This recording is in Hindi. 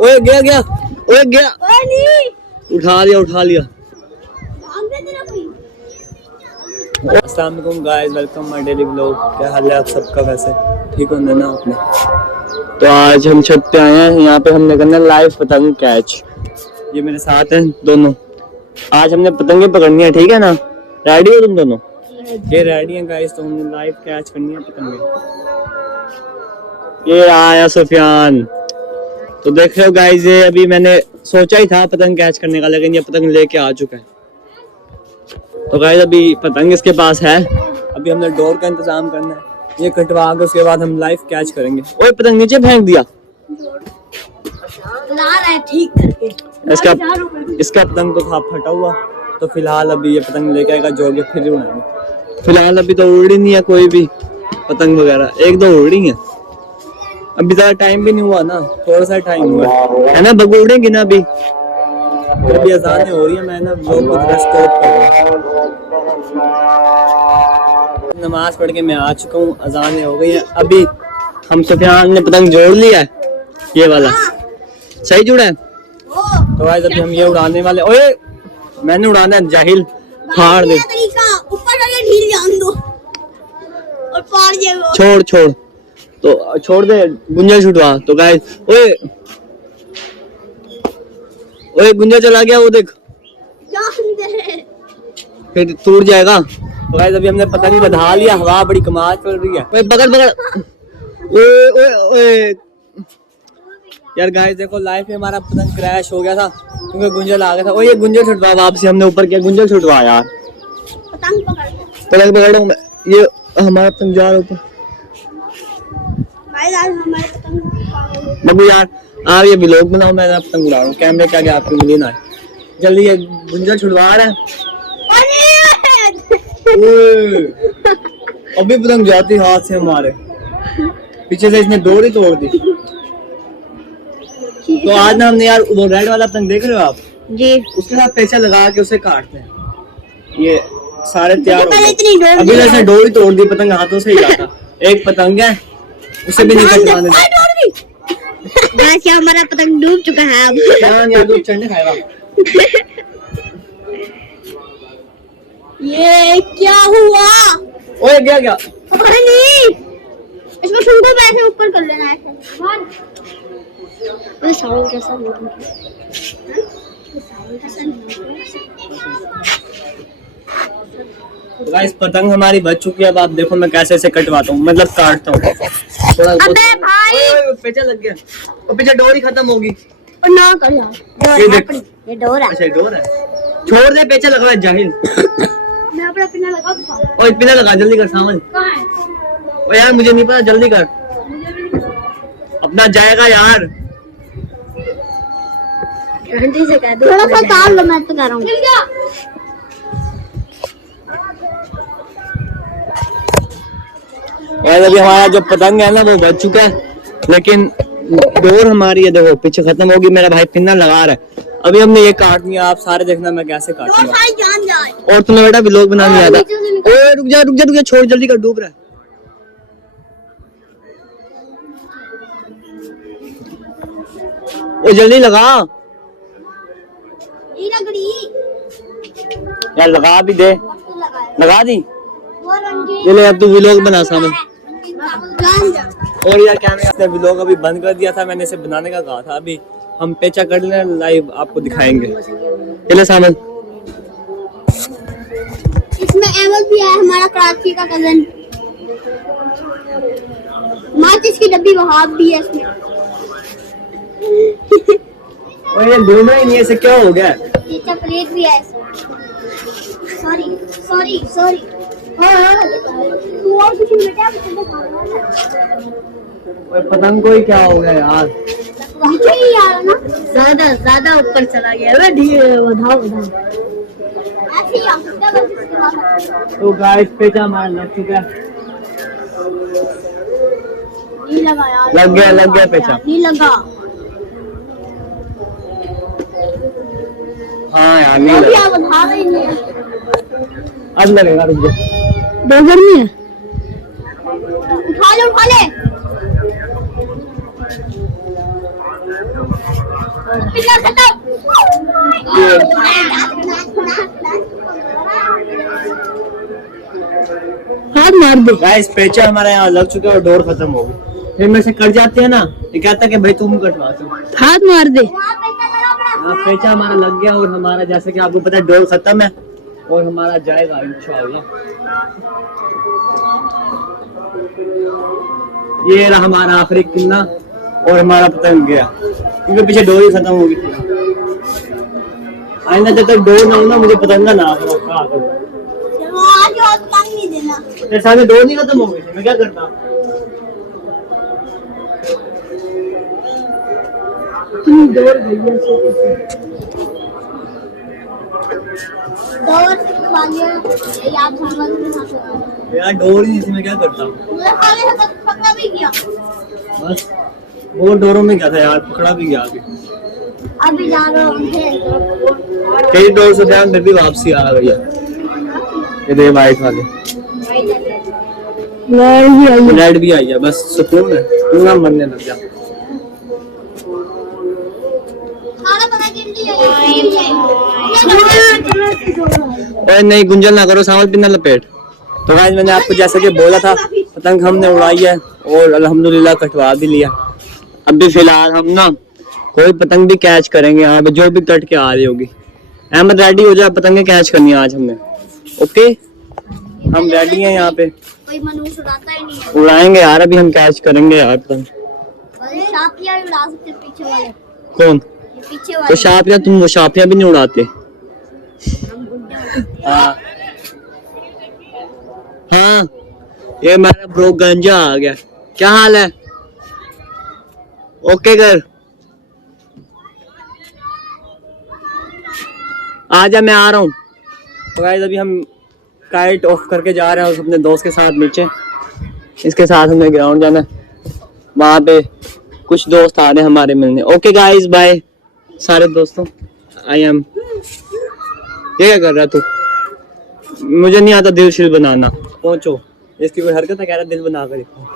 ओए गया गया, ओए गया, उठा लिया। अस्सलाम वालेकुम guys, welcome my daily vlog. क्या हाल है आप सबका? वैसे ठीक हो ना आपने? तो आज हम छत पे आए हैं, यहाँ पे हमने करना लाइव पतंग कैच। ये मेरे साथ हैं दोनों। आज हमने पतंगे पकड़नी है, ठीक है ना? रेडी हो तुम दोनों? ये रेडी हैं गाइस, तो हमने लाइव कैच करनी है पतंगे। ये आया सुफियान। तो देख रहे हो गाइस, ये अभी मैंने सोचा ही था पतंग कैच करने का, लेकिन ये पतंग लेके आ चुका है। तो गाइस अभी पतंग इसके पास है, अभी हमने डोर का इंतजाम करना है। ये कटवा के उसके बाद हम लाइव कैच करेंगे। ओए पतंग नीचे फेंक दिया, ठीक करके। इसका पतंग तो था फटा हुआ, तो फिलहाल अभी ये पतंग लेके आएगा, जोड़ के फिर उड़ाएंगे। फिलहाल अभी तो उड़ी नहीं है कोई भी पतंग वगैरह, एक दो उड़ी है। अभी ज़्यादा टाइम भी नहीं हुआ ना, थोड़ा सा टाइम हुआ है ना। बगू उड़ेंगी ना अभी अजानें हो रही है। मैं ना व्लॉग को थोड़ा स्टॉप कर रहा हूं। नमाज पढ़ के मैं आ चुका हूँ, अजानें हो गई हैं। अभी हम सुफियान ने पतंग जोड़ लिया है, ये वाला सही जुड़ा है। तो गाइस अभी हम ये उड़ाने वाले। ओए मैंने उड़ाना है, जाहिल फाड़ दे। छोड़ तो छोड़ दे, गुंजा छुटवा। तो गाइस ओए गुंजा चला गया, वो देख, फिर टूट जाएगा। तो गाइस अभी हमने पतंग बधा लिया, हवा बड़ी कमाल चल रही है। ओए पकड़ ओए यार गाइस देखो, लाइफ में हमारा पतंग क्रैश हो गया था क्योंकि गुंजल आ गया था। ओए ये गुंजल छुटवा, वापसी हमने ऊपर किया, गुंजल छुटवा यार। पतंग पकड़ रहा हूं मैं, ये हमारा पतंग जा रहा ऊपर। बब्बू यार आप ये व्लॉग बनाओ, मैं पतंग उड़ा रहा हूँ, कैमरे के आगे आपकी उंगली ना आए। जल्दी ये गुंजल छुड़वा रहा है। अभी पतंग जाती हाथ से हमारे, पीछे से इसने डोर ही तोड़ दी। तो आज ना हमने यार वो रेड वाला पतंग देख रहे हो आप जी, उसके साथ पेचा लगा के उसे काटते हैं। ये सारे तैयार हो गए। अभी इसने डोर ही तोड़ दी, पतंग हाथों से ही जाता। एक पतंग है, उसे भी नहीं कटवाने देते। हमारा पतंग डूब चुका है अब। यार दूध चढ़ने खाएगा। ये क्या हुआ? ओए गया। अरे नहीं, इसको शुरू में ऐसे ऊपर कर लेना ऐसे। ये साउंड कैसा लग तो गाइस पतंग हमारी बच चुकी है। अब आप देखो मैं कैसे इसे कटवाता हूँ, मतलब काटता हूँ। अबे भाई पेचा लग गया, और पीछे डोर ही खत्म होगी। और ना कर यार, ये डोर है। अच्छा डोर है, छोड़ दे, पेचा लगा है जाहिल। मैं अपना पिना लगा दूं। ओए पिना लगा, जल्दी कर सामन। कहां है? ओ यार मुझे नहीं पता, जल्दी कर, अपना जाएगा यार। आंटी से कह दो थोड़ा सा ताल लो, मैं तो कर रहा हूं। मिल गया। यार अभी हमारा जो पतंग है ना वो बच चुका है, लेकिन डोर हमारी है देखो पीछे खत्म होगी। मेरा भाई पिन्ना लगा रहा है। अभी हमने ये काटनी है, आप सारे देखना मैं कैसे काटूंगा। और तुम्हें बेटा व्लॉग बनाने आता। ओए रुक जा, छोड़, जल्दी कर, डूब रहा है। ओ जल्दी लगा यार, लगा भी दे, लगा दी। ये ले अब तू व्लॉग बना सामने। और यार कैमरा से व्लॉग अभी बंद कर दिया था, मैंने इसे बनाने का कहा था। अभी हम पेचा कर लें, लाइव आपको दिखाएंगे। चले सामने। इसमें एमल भी है, हमारा कराची का कजन। माचिस की डब्बी वहां भी है इसमें। और ये दोनों ही नहीं, ऐसे क्या हो गया? ये चॉकलेट भी है इसमें। सॉरी। तू और कुछ बेटा पतंग को ही क्या हो गया यार? यार ना ज्यादा ऊपर चला गया। बढ़ाओ। तो गाइस पेचा मार लग चुका है। लग गया पेचा। नहीं लगा। हाँ यार नहीं लगा। अब लगेगा, रुक जा। दो गर्मी है, उठा ले। हाथ मार दे गाइस। पेचा हमारा यहाँ लग चुका है और डोर खत्म हो गई। फिर मेरे से कट जाते हैं ना, ये कहता है कि भाई तुम कटवाते हो। हाथ मार दे। पेचा हमारा लग गया और हमारा जैसे कि आपको पता है डोर खत्म है और हमारा जाएगा इंशाल्लाह। ये रहा हमारा आखिरी किला और हमारा पतंग गया क्योंकि पीछे डोर ही खत्म हो गई थी। आइंदा जब तक डोर ना हो ना मुझे पतंग ना तेरे सामने डोर नहीं खत्म हो गई थी, मैं क्या करता। डोर भैया यार डोर ही नहीं, मैं क्या करता। पकड़ा भी गया बस वो डोरों में क्या था यार, पकड़ा भी गया आगे। अभी जा रहा हूँ कई डोर से ध्यान फिर भी वापसी आ गई है। ये दे वाइट वाले लाइट भी आई है, बस सुकून है। तू ना मरने लग जा। नहीं गुंजल ना करो, सावल पिन्ना लपेट। तो गाइस मैंने आपको जैसे कि बोला था पतंग हमने उड़ाई है और अल्हम्दुलिल्लाह कटवा भी लिया। अभी फिलहाल हम ना कोई पतंग भी कैच करेंगे यहाँ पे जो भी कट के आ रही होगी। अहमद रेडी हो जाए, पतंगे कैच करनी है आज हमने। ओके हम रेडी हैं यहाँ पे। कोई मनुष्य उड़ाता ही नहीं है। उड़ाएंगे यार, अभी हम कैच करेंगे यार पतंग। शापियां भी उड़ा सकते पीछे वाले। कौन? पीछे वाले। तो शापियां तुम शापियां भी नहीं उड़ाते? हाँ हाँ ये मेरा ब्रो गंजा आ गया। क्या हाल है? ओके कर आजा, मैं आ रहा हूँ। तो गाइस अभी हम काइट ऑफ करके जा रहे हैं अपने दोस्त के साथ नीचे। इसके साथ हमें ग्राउंड जाना है, वहाँ पे कुछ दोस्त आ रहे हैं हमारे मिलने। ओके गाइस बाय सारे दोस्तों। आई एम ये क्या कर रहा तू? मुझे नहीं आता दिल शिल बनाना। पहुंचो, इसकी कोई हरकत है, कह रहा दिल बना कर देखो।